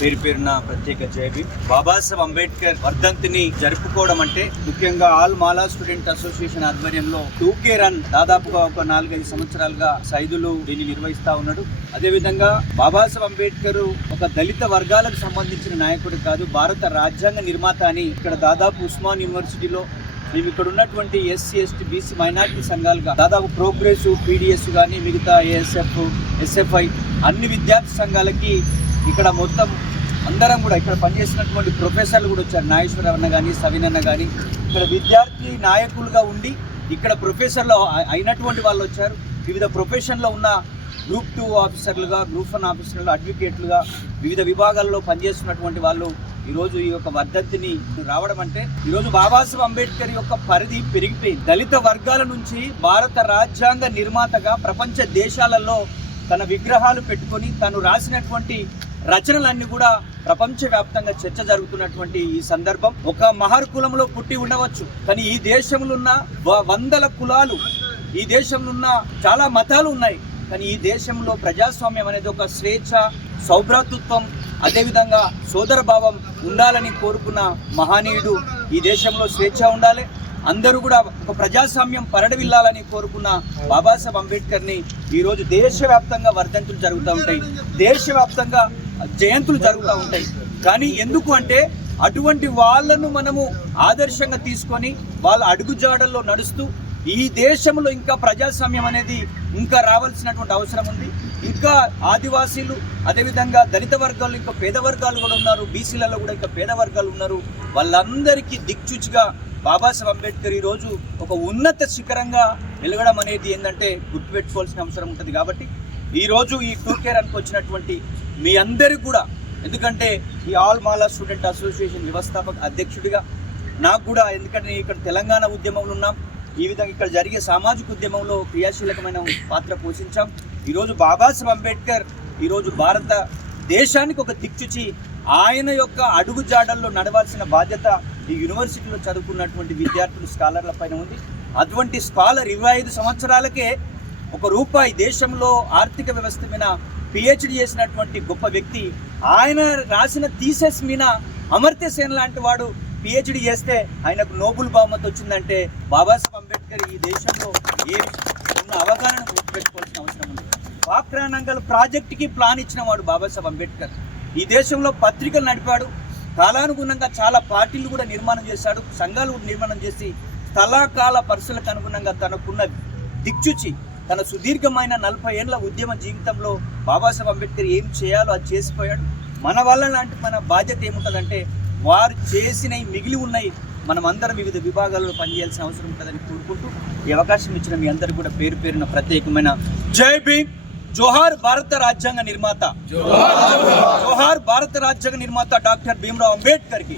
పేరు పేరున ప్రత్యేక జయబి బాబాసాహెబ్ అంబేద్కర్ వర్ధంతిని జరుపుకోవడం అంటే ముఖ్యంగా ఆల్ మాలా స్టూడెంట్ అసోసియేషన్ ఆధ్వర్యంలో టూకే రన్ దాదాపుగా ఒక నాలుగైదు సంవత్సరాలుగా సైదులు దీన్ని నిర్వహిస్తా ఉన్నాడు. అదేవిధంగా బాబాసాహెబ్ అంబేద్కర్ ఒక దళిత వర్గాలకు సంబంధించిన నాయకుడు కాదు భారత రాజ్యాంగ నిర్మాత అని ఇక్కడ దాదాపు ఉస్మాన్ యూనివర్సిటీలో మేము ఇక్కడ ఉన్నటువంటి ఎస్సీ ఎస్టీ బీసీ మైనార్టీ సంఘాలుగా దాదాపు ప్రోగ్రెస్ పీడిఎస్ కానీ మిగతా ఏఎస్ఎఫ్ ఎస్ఎఫ్ఐ అన్ని విద్యార్థి సంఘాలకి ఇక్కడ మొత్తం అందరం కూడా ఇక్కడ పనిచేసినటువంటి ప్రొఫెసర్లు కూడా వచ్చారు. నాగేశ్వర అన్న కానీ సవిన్ అన్న కానీ ఇక్కడ విద్యార్థి నాయకులుగా ఉండి ఇక్కడ ప్రొఫెసర్లు అయినటువంటి వాళ్ళు వచ్చారు. వివిధ ప్రొఫెషన్లో ఉన్న గ్రూప్ టూ ఆఫీసర్లుగా గ్రూప్ వన్ ఆఫీసర్లు అడ్వకేట్లుగా వివిధ విభాగాల్లో పనిచేస్తున్నటువంటి వాళ్ళు ఈరోజు ఈ యొక్క వర్ధంతిని రావడం అంటే ఈరోజు బాబాసాహెబ్ అంబేద్కర్ యొక్క పరిధి పెరిగిపోయింది. దళిత వర్గాల నుంచి భారత రాజ్యాంగ నిర్మాతగా ప్రపంచ దేశాలలో తన విగ్రహాలు పెట్టుకొని తను రాసినటువంటి రచనలన్నీ కూడా ప్రపంచవ్యాప్తంగా చర్చ జరుగుతున్నటువంటి ఈ సందర్భం. ఒక మహర్ కులంలో పుట్టి ఉండవచ్చు కానీ ఈ దేశంలో ఉన్న వ- వందల కులాలు ఈ దేశంలో ఉన్న చాలా మతాలు ఉన్నాయి. కానీ ఈ దేశంలో ప్రజాస్వామ్యం అనేది ఒక స్వేచ్ఛ సౌభ్రాతృత్వం అదేవిధంగా సోదరభావం ఉండాలని కోరుకున్న మహనీయుడు ఈ దేశంలో స్వేచ్ఛ ఉండాలి. అందరూ కూడా ఒక ప్రజాస్వామ్యం పరడవిల్లాలని కోరుకున్న బాబాసాహెబ్ అంబేద్కర్ని ఈరోజు దేశవ్యాప్తంగా వర్ధంతులు జరుగుతూ ఉంటాయి. దేశవ్యాప్తంగా జయంతులు జరుగుతూ ఉంటాయి. కానీ ఎందుకు అంటే అటువంటి వాళ్ళను మనము ఆదర్శంగా తీసుకొని వాళ్ళ అడుగుజాడల్లో నడుస్తూ ఈ దేశంలో ఇంకా ప్రజాస్వామ్యం అనేది ఇంకా రావాల్సినటువంటి అవసరం ఉంది. ఇంకా ఆదివాసీలు అదేవిధంగా దళిత వర్గాలు ఇంకా పేద వర్గాలు కూడా ఉన్నారు. బీసీలలో కూడా ఇంకా పేద వర్గాలు ఉన్నారు. వాళ్ళందరికీ దిక్చుచిగా బాబాసాహెబ్ అంబేద్కర్ ఈరోజు ఒక ఉన్నత శిఖరంగా వెలగడం అనేది ఏంటంటే గుర్తుపెట్టుకోవాల్సిన అవసరం ఉంటుంది కాబట్టి ఈరోజు ఈ టూర్ కేర్ అనుకొచ్చినటువంటి మీ అందరికీ కూడా ఎందుకంటే ఈ ఆల్ మాలా స్టూడెంట్ అసోసియేషన్ వ్యవస్థాపక అధ్యక్షుడిగా నాకు కూడా ఎందుకంటే నేను ఇక్కడ తెలంగాణ ఉద్యమంలో ఉన్నాం. ఈ విధంగా ఇక్కడ జరిగే సామాజిక ఉద్యమంలో క్రియాశీలకమైన పాత్ర పోషించాం. ఈరోజు బాబాసాహెబ్ అంబేద్కర్ ఈరోజు భారత దేశానికి ఒక దిక్చుచి ఆయన యొక్క అడుగు జాడల్లో నడవాల్సిన బాధ్యత ఈ యూనివర్సిటీలో చదువుకున్నటువంటి విద్యార్థులు స్కాలర్ల పైన ఉంది. అటువంటి స్కాలర్ ఇరవై ఐదు సంవత్సరాలకే ఒక రూపాయి దేశంలో ఆర్థిక వ్యవస్థ మీద పిహెచ్డి చేసినటువంటి గొప్ప వ్యక్తి ఆయన రాసిన థీసెస్ మీద అమర్త్య సేన్ లాంటి వాడు పిహెచ్డి చేస్తే ఆయనకు నోబుల్ బహుమతి వచ్చిందంటే బాబాసాహెబ్ అంబేద్కర్ ఈ దేశంలో ఏ ఉన్న అవగాహన గుర్తుపెట్టుకోవాల్సిన అవసరం ఉంది. పాక్రానంగల్ ప్రాజెక్టుకి ప్లాన్ ఇచ్చిన వాడు బాబాసాహెబ్ అంబేద్కర్. ఈ దేశంలో పత్రికలు నడిపాడు. కాలానుగుణంగా చాలా పార్టీలు కూడా నిర్మాణం చేశాడు. సంఘాలు కూడా నిర్మాణం చేసి స్థలాకాల పరిస్థితులకు అనుగుణంగా తనకున్న దిక్చుచి తన సుదీర్ఘమైన నలభై ఏళ్ళ ఉద్యమ జీవితంలో బాబాసాహెబ్ అంబేద్కర్ ఏం చేయాలో అది చేసిపోయాడు. మన వల్ల లాంటి మన బాధ్యత ఏముంటుందంటే వారు చేసినవి మిగిలి ఉన్నాయి. మనం అందరం వివిధ విభాగాల్లో పనిచేయాల్సిన అవసరం ఉంటుందని కోరుకుంటూ ఈ అవకాశం ఇచ్చిన మీ అందరికీ కూడా పేరు పేరున ప్రత్యేకమైన జై భీమ్ జోహార్ భారత రాజ్యాంగ నిర్మాత. జోహార్ భారత రాజ్యాంగ నిర్మాత డాక్టర్ భీమ్రావ్ అంబేద్కర్కి.